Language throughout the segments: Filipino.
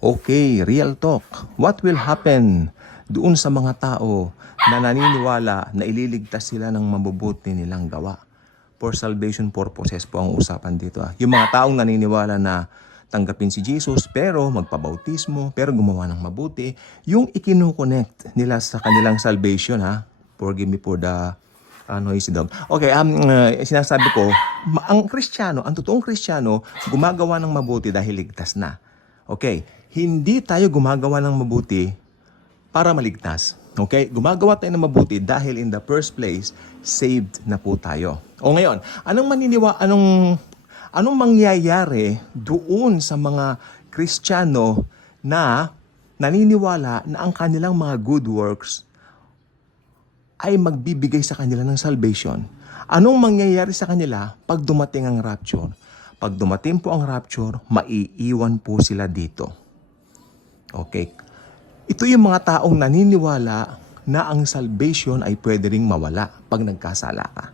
Okay, real talk. What will happen doon sa mga tao na naniniwala na ililigtas sila ng mabubuti nilang gawa? For salvation purposes po ang usapan dito. Ah. Yung mga taong naniniwala na tanggapin si Jesus pero magpabautismo pero gumawa ng mabuti, yung ikinoconnect nila sa kanilang salvation ha. Forgive me for the ano si dog. Okay, um, uh, sinasabi ko, ang Kristiyano, ang totoong Kristiyano, gumagawa ng mabuti dahil ligtas na. Okay, hindi tayo gumagawa ng mabuti para maligtas. Okay? Gumagawa tayo ng mabuti dahil in the first place, saved na po tayo. O ngayon, anong maniniwa, anong, anong mangyayari doon sa mga Kristiyano na naniniwala na ang kanilang mga good works ay magbibigay sa kanila ng salvation. Anong mangyayari sa kanila pag dumating ang rapture? Pag dumating po ang rapture, maiiwan po sila dito. Okay. Ito yung mga taong naniniwala na ang salvation ay pwede ring mawala pag nagkasala ka.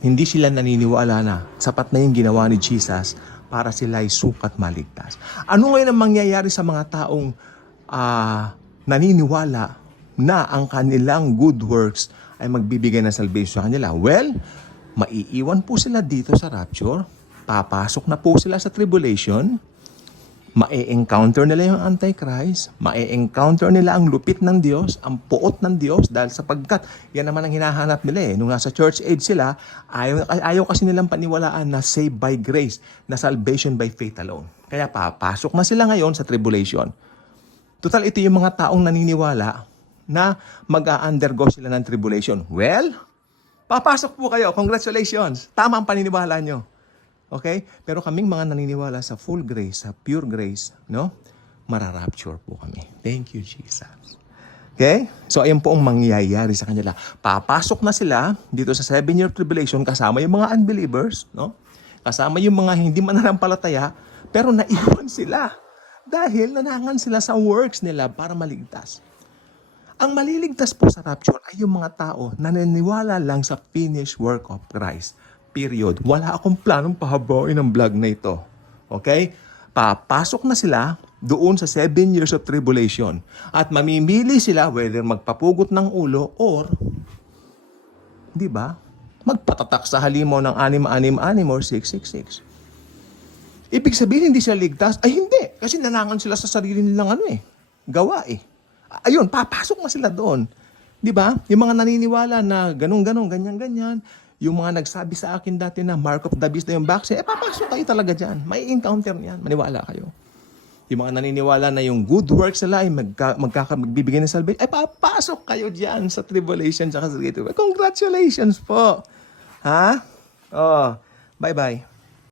Hindi sila naniniwala na sapat na yung ginawa ni Jesus para sila ay sukat maligtas. Ano ngayon ang mangyayari sa mga taong ah, naniniwala na ang kanilang good works ay magbibigay ng salvation sa kanila? Well, maiiwan po sila dito sa rapture, papasok na po sila sa tribulation, mae-encounter nila yung Antichrist, mae-encounter nila ang lupit ng Diyos, ang puot ng Diyos, dahil sapagkat yan naman ang hinahanap nila eh. Nung nasa church age sila, ayaw, ayaw kasi nilang paniwalaan na saved by grace, na salvation by faith alone. Kaya papasok na sila ngayon sa tribulation. Total, ito yung mga taong naniniwala na mag-undergo sila ng tribulation. Well, papasok po kayo. Congratulations. Tama ang paniniwala nyo. Okay? Pero kaming mga naniniwala sa full grace, sa pure grace, no? Mararapture po kami. Thank you, Jesus. Okay? So, ayun po ang mangyayari sa kanila. Papasok na sila dito sa seven-year tribulation kasama yung mga unbelievers, no? Kasama yung mga hindi mananampalataya, pero naiwan sila. Dahil nanangan sila sa works nila para maligtas. Ang maliligtas po sa rapture ay yung mga tao na naniniwala lang sa finished work of Christ. Period. Wala akong planong pahabain ang vlog na ito. Okay? Papasok na sila doon sa seven years of tribulation. At mamimili sila whether magpapugot ng ulo or, di ba, magpatatak sa halimaw ng anim-anim-anim or 666. Ibig sabihin hindi sila ligtas? Ay hindi. Kasi nanangan sila sa sarili nilang ano eh. Gawa eh. Ayun, papasok na sila doon. Di ba? Yung mga naniniwala na ganun-ganun, ganyan-ganyan. Yung mga nagsabi sa akin dati na mark of the beast na yung vaccine, eh papasok kayo talaga dyan. May encounter niyan. Maniwala kayo. Yung mga naniniwala na yung good works nila ay magka, magkaka, magbibigay ng salvation, eh papasok kayo dyan sa tribulation sa Congratulations po. Ha? Oh, bye-bye.